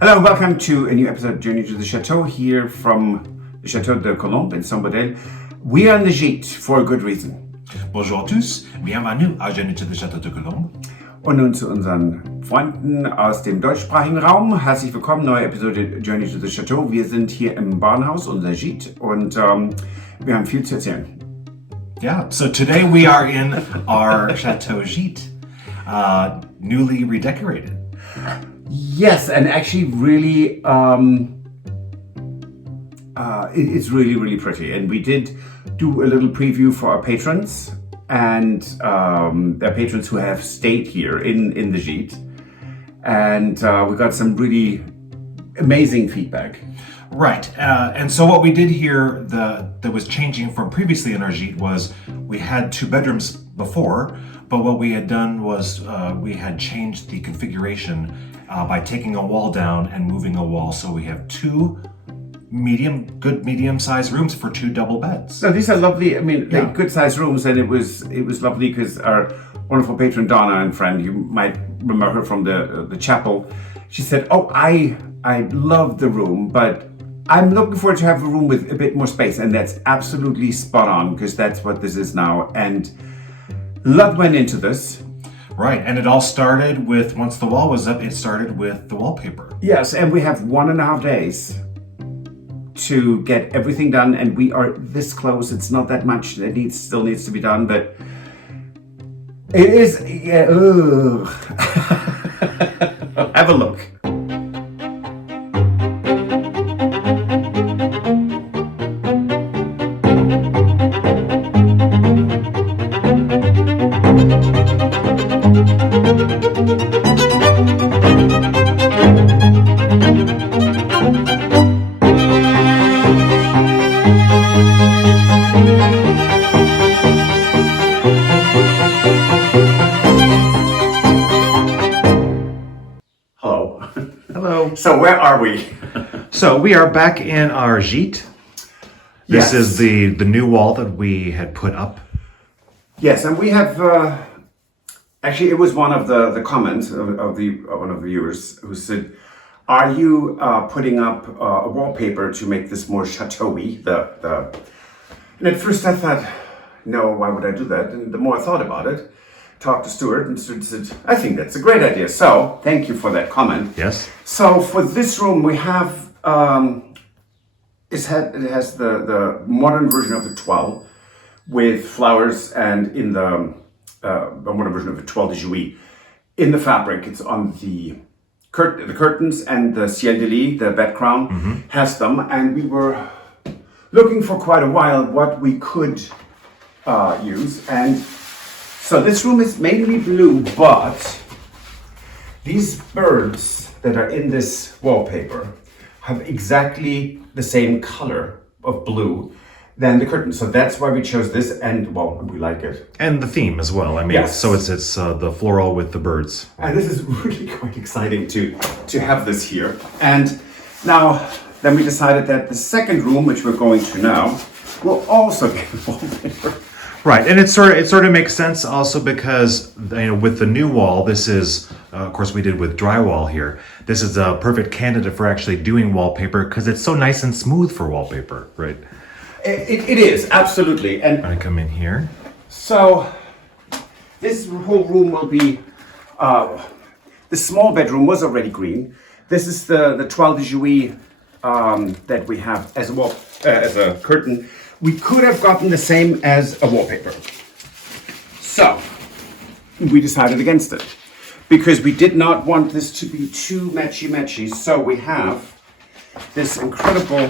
Hello, welcome to a new episode of Journey to the Chateau here from the Chateau de Colombe in Saint-Bodel. We are in the Gite for a good reason. Bonjour à tous, bienvenue à Journey to the Chateau de Colombe. Und nun zu unseren Freunden aus dem deutschsprachigen Raum. Herzlich willkommen, neue Episode Journey to the Chateau. Wir sind hier im Bahnhaus, unser Gite, und wir haben viel zu erzählen. Yeah, so today we are in our Chateau Gite, newly redecorated. Yes, and actually really, it's really, really pretty. And we did do a little preview for our patrons and their patrons who have stayed here in the Gite. And we got some really amazing feedback. Right, and so what we did here that was changing from previously in our Gite was we had 2 bedrooms before, but what we had done was we had changed the configuration by taking a wall down and moving a wall, so we have 2 medium-sized rooms for 2 double beds. So these are lovely. I mean, they're good-sized rooms, and it was lovely because our wonderful patron Donna and friend, you might remember her from the chapel. She said, "Oh, I love the room, but I'm looking forward to have a room with a bit more space," and that's absolutely spot on because that's what this is now. And a lot went into this. Right, and it all started with, once the wall was up, it started with the wallpaper. Yes, and we have 1.5 days to get everything done, and we are this close. It's not that much that still needs to be done, but it is. Yeah, have a look. Hello. So where are we? So we are back in our Gite. This Yes. is the new wall that we had put up. Yes, and we have actually it was one of the comments of one of the viewers who said, "Are you putting up a wallpaper to make this more chateau-y?" And at first I thought, no, why would I do that? And the more I thought about it, talked to Stuart, and Stuart said, "I think that's a great idea." So thank you for that comment. Yes. So for this room, we have it has the modern version of the toile with flowers, and in the modern version of the toile de jouy. In the fabric, it's on the curtains, and the ciel de lit, the bed crown, has them. And we were looking for quite a while what we could use. And so this room is mainly blue, but these birds that are in this wallpaper have exactly the same color of blue than the curtain. So that's why we chose this, and well, we like it. And the theme as well. I mean, Yes. so it's the floral with the birds. And this is really quite exciting to have this here. And now, then we decided that the second room, which we're going to now, will also get wallpaper. Right, and it sort of makes sense also because with the new wall, this is of course we did with drywall here. This is a perfect candidate for actually doing wallpaper because it's so nice and smooth for wallpaper, right? It is, absolutely. And I come in here. so this whole room will be, the small bedroom was already green. This is the toile de jouy that we have as a curtain. We could have gotten the same as a wallpaper. So we decided against it because we did not want this to be too matchy. So we have this incredible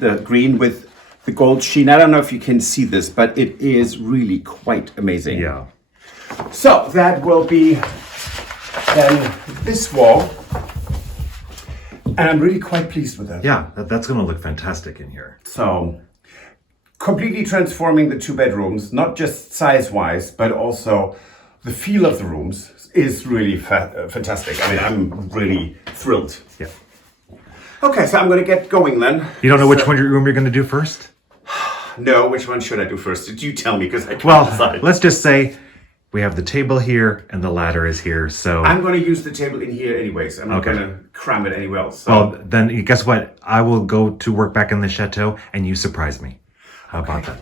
the green with the gold sheen. I don't know if you can see this, but it is really quite amazing. Yeah. So that will be then this wall. And I'm really quite pleased with that. Yeah, that's going to look fantastic in here. So, completely transforming the 2 bedrooms, not just size-wise, but also the feel of the rooms is really fantastic. I mean, I'm really thrilled. Yeah. Okay, so I'm going to get going then. You don't know which room you're going to do first? No, which one should I do first? Did you tell me? Because I can't Well, decide. let's just say we have the table here and the ladder is here. So I'm going to use the table in here anyways. I'm not Okay. going to cram it anywhere else. So. well, then guess what? I will go to work back in the chateau and you surprise me. How about that?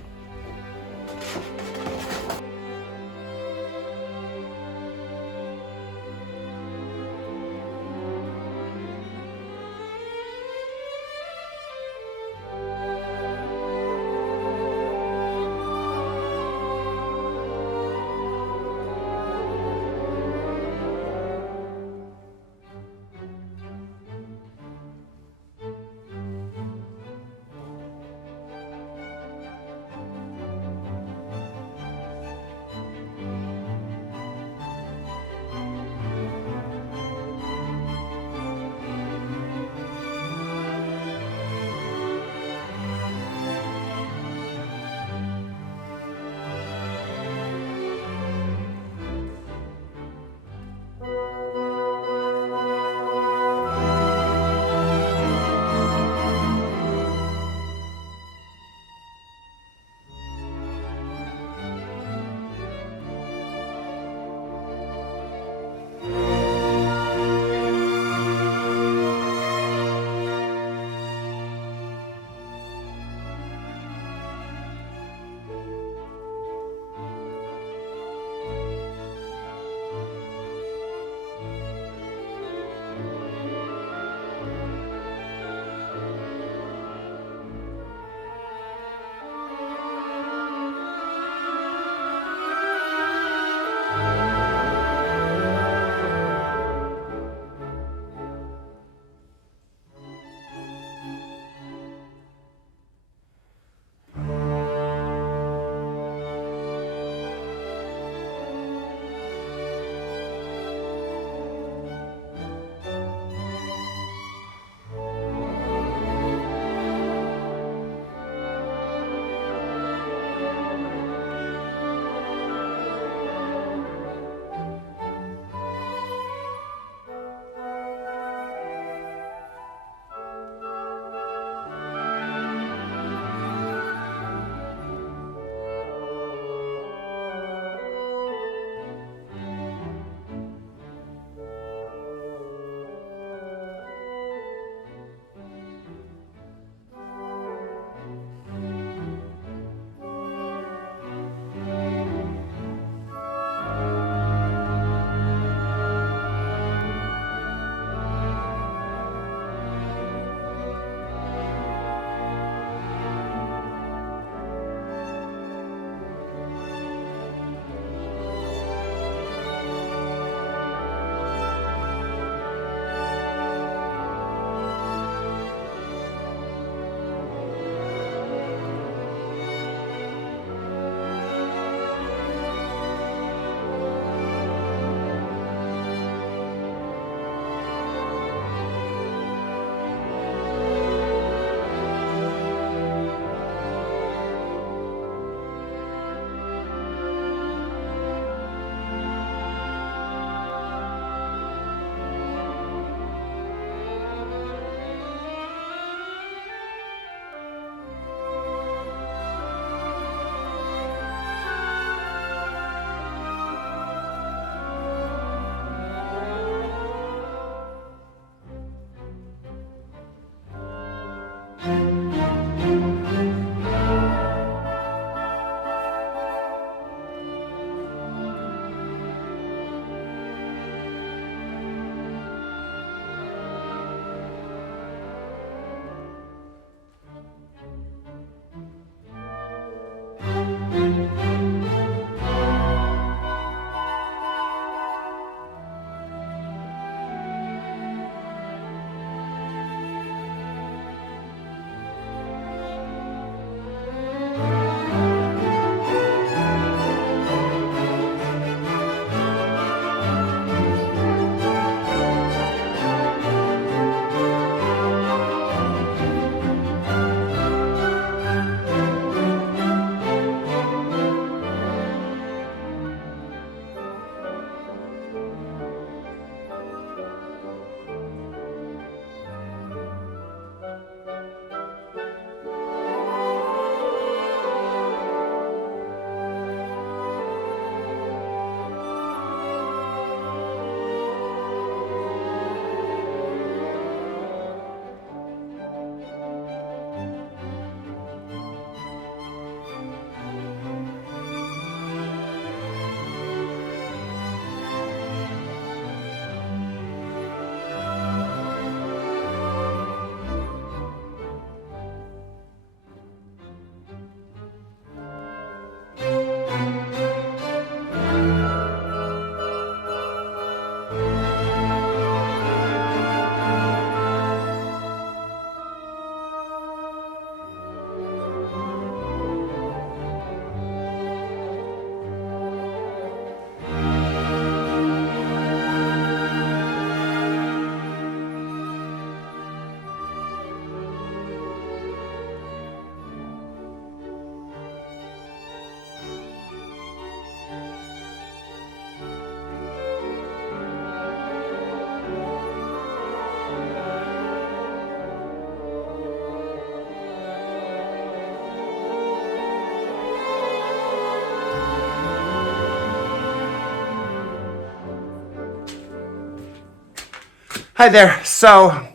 Hi there. So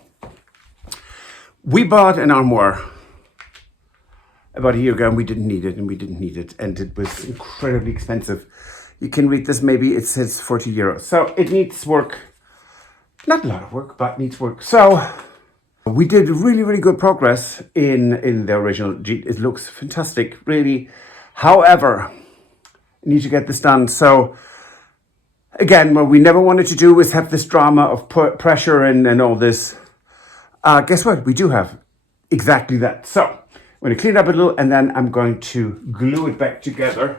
we bought an armoire about a year ago, and we didn't need it, and it was incredibly expensive. You can read this, maybe it says 40 euros. So it needs work. Not a lot of work, but needs work. So we did really, really good progress in the original Gite. It looks fantastic, really. However, I need to get this done. So again, what we never wanted to do was have this drama of pressure and all this. Guess what? We do have exactly that. So I'm going to clean it up a little, and then I'm going to glue it back together.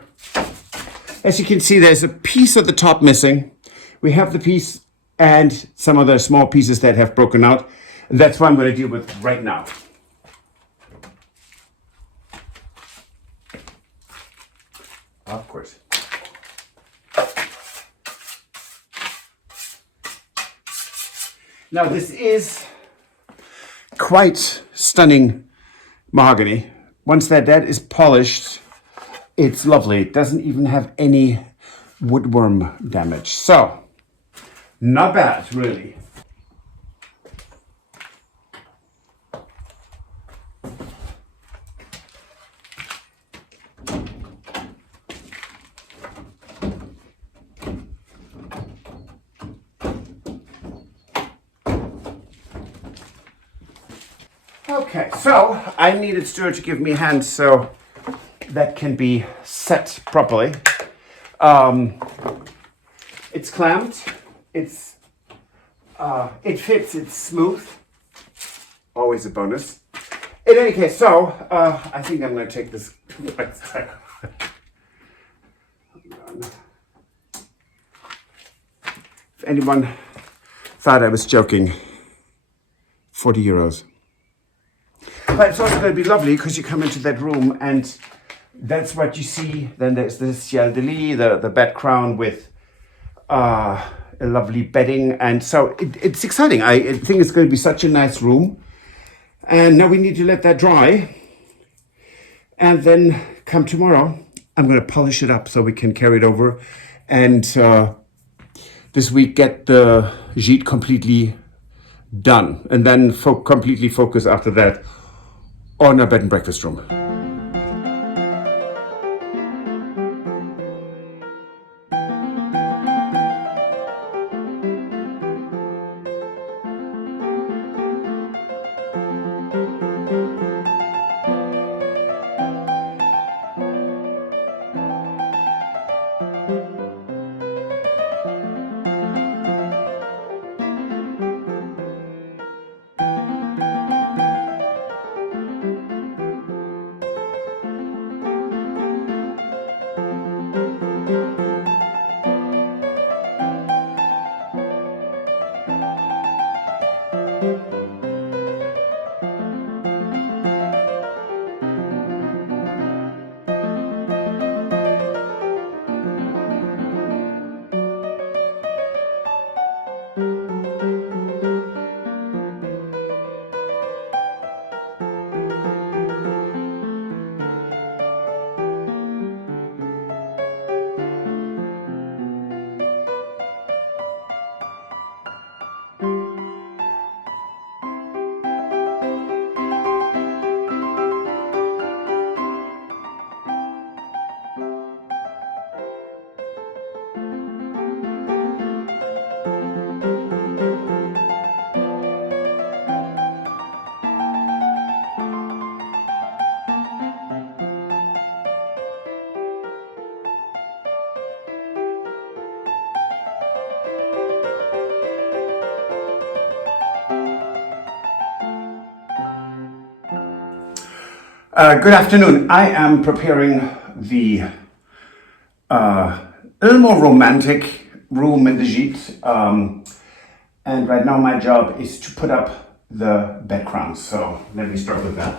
As you can see, there's a piece of the top missing. We have the piece and some other small pieces that have broken out. And that's what I'm going to deal with right now. Of course. Now this is quite stunning mahogany. Once that is polished, it's lovely. It doesn't even have any woodworm damage. So, not bad, really. Okay, so I needed Stuart to give me a hand so that can be set properly. It's clamped, it fits, it's smooth, always a bonus. In any case, so I think I'm going to take this to the right side. If anyone thought I was joking, 40 euros. But it's also going to be lovely because you come into that room and that's what you see. Then there's the ciel, the bed crown with a lovely bedding. And so it's exciting. I think it's going to be such a nice room. And now we need to let that dry. And then come tomorrow, I'm going to polish it up so we can carry it over. And this week get the gîte completely done. And then completely focus after that on a bed and breakfast room. Good afternoon. I am preparing the a little more romantic room in the gîte, and right now my job is to put up the bed crowns. So let me start with that.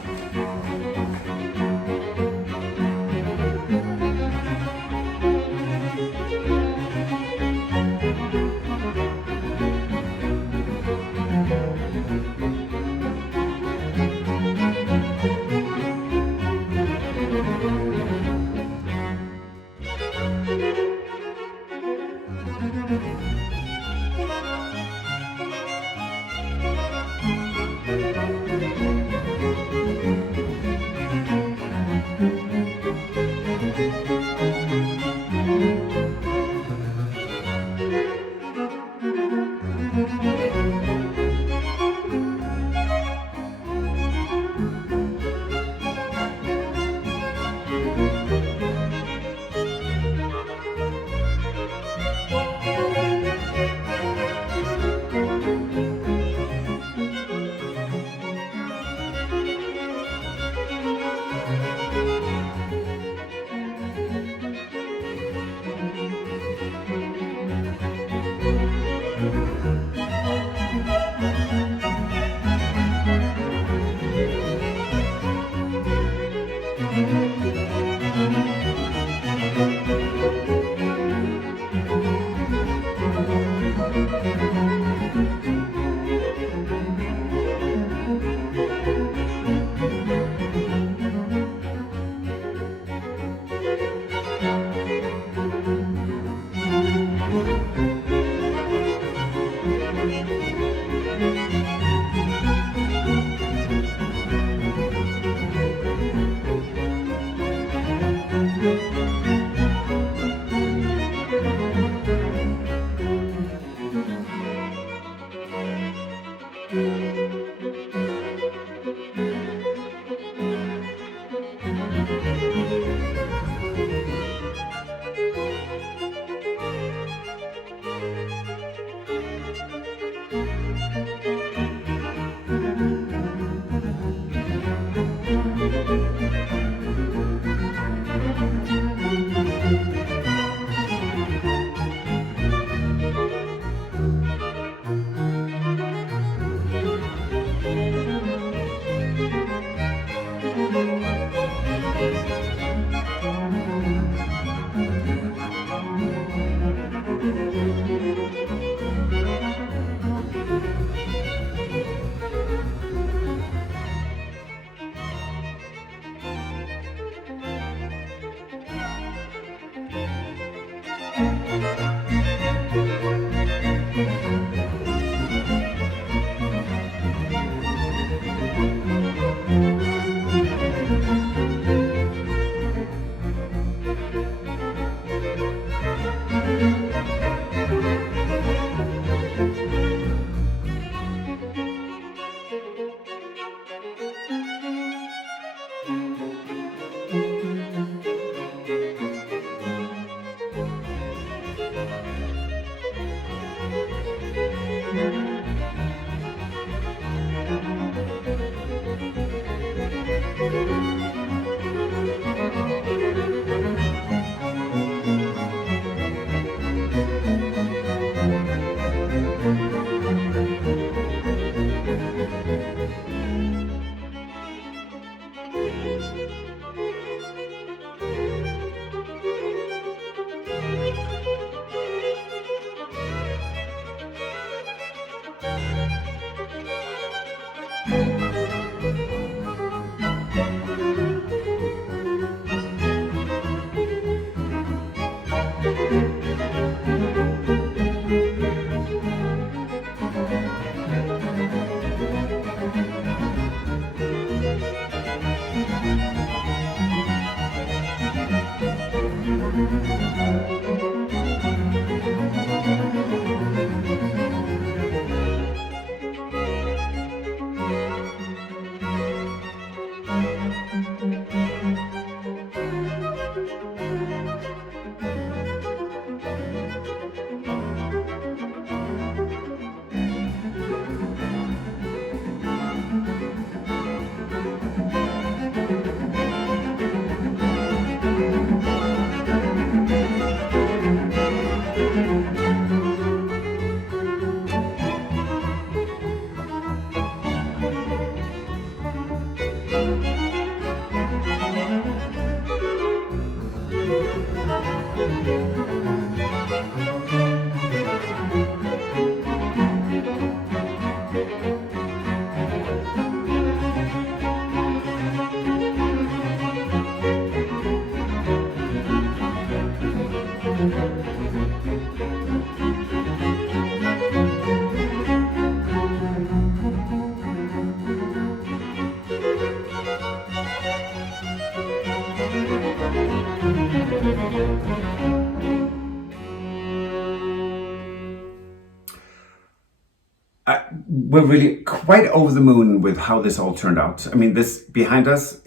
We're really quite over the moon with how this all turned out. I mean, this behind us,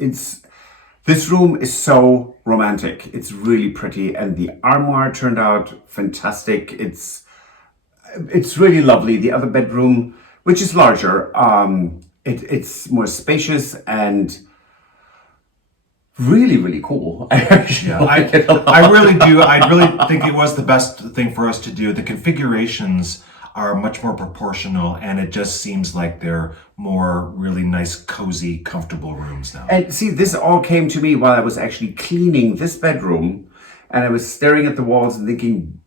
this room is so romantic. It's really pretty, and the armoire turned out fantastic. It's really lovely. The other bedroom, which is larger, it's more spacious and really, really cool. I actually like it a lot. I really do. I really think it was the best thing for us to do. The configurations are much more proportional, and it just seems like they're more really nice, cozy, comfortable rooms now. And see, this all came to me while I was actually cleaning this bedroom, and I was staring at the walls and thinking,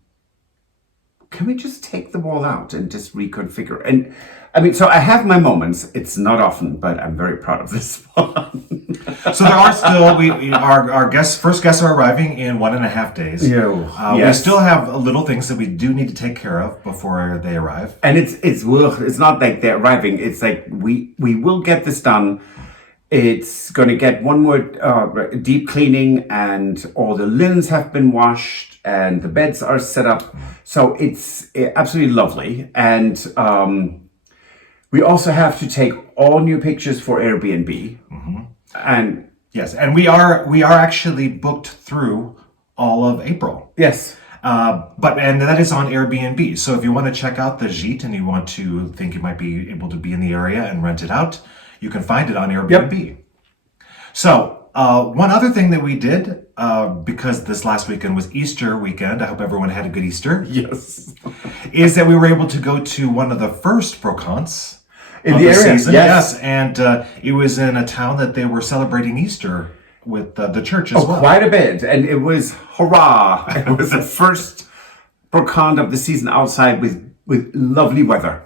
can we just take the wall out and just reconfigure? And I mean, so I have my moments. It's not often, but I'm very proud of this one. So there are still our first guests are arriving in 1.5 days. Yes. We still have little things that we do need to take care of before they arrive. And it's not like they're arriving. It's like we will get this done. It's going to get one more deep cleaning, and all the linens have been washed, and the beds are set up. So it's absolutely lovely. And we also have to take all new pictures for Airbnb. And yes, and we are actually booked through all of April. yes. And that is on Airbnb. So if you want to check out the Gite and you want to think you might be able to be in the area and rent it out, you can find it on Airbnb. So one other thing that we did, because this last weekend was Easter weekend, I hope everyone had a good Easter. Yes. Is that we were able to go to one of the first brocantes In of the the area, season. yes. And it was in a town that they were celebrating Easter with the church as well. Quite a bit. And it was hurrah. It was the first brocante of the season outside with lovely weather.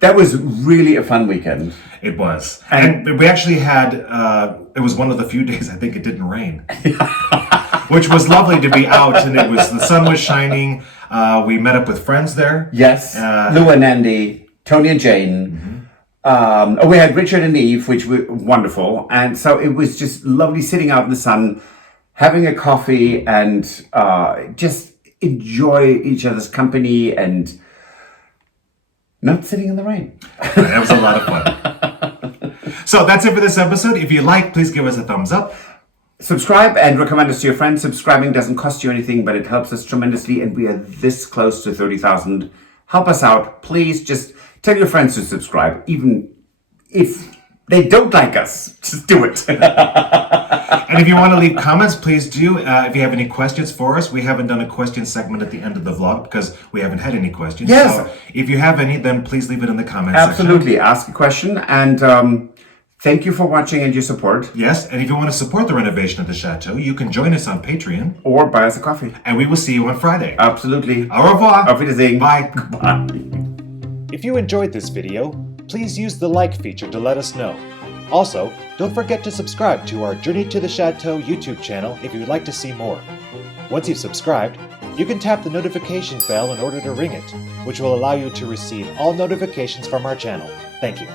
That was really a fun weekend. It was. And we actually had, it was one of the few days I think it didn't rain. Which was lovely to be out, and the sun was shining. We met up with friends there. Yes, Lou and Andy, Tony and Jane. We had Richard and Eve, which were wonderful. And so it was just lovely sitting out in the sun, having a coffee, and just enjoy each other's company and not sitting in the rain. That was a lot of fun. So that's it for this episode. If you like, please give us a thumbs up. Subscribe and recommend us to your friends. Subscribing doesn't cost you anything, but it helps us tremendously, and we are this close to 30,000. Help us out. Please just tell your friends to subscribe, even if they don't like us. Just do it. And if you want to leave comments, please do. If you have any questions for us, we haven't done a question segment at the end of the vlog because we haven't had any questions. Yes. So if you have any, then please leave it in the comments Absolutely. section. Ask a question, and thank you for watching and your support. Yes, and if you want to support the renovation of the Chateau, you can join us on Patreon. Or buy us a coffee. And we will see you on Friday. Absolutely. Au revoir. Auf Wiedersehen. Bye. Bye. If you enjoyed this video, please use the like feature to let us know. Also, don't forget to subscribe to our Journey to the Chateau YouTube channel if you would like to see more. Once you've subscribed, you can tap the notification bell in order to ring it, which will allow you to receive all notifications from our channel. Thank you.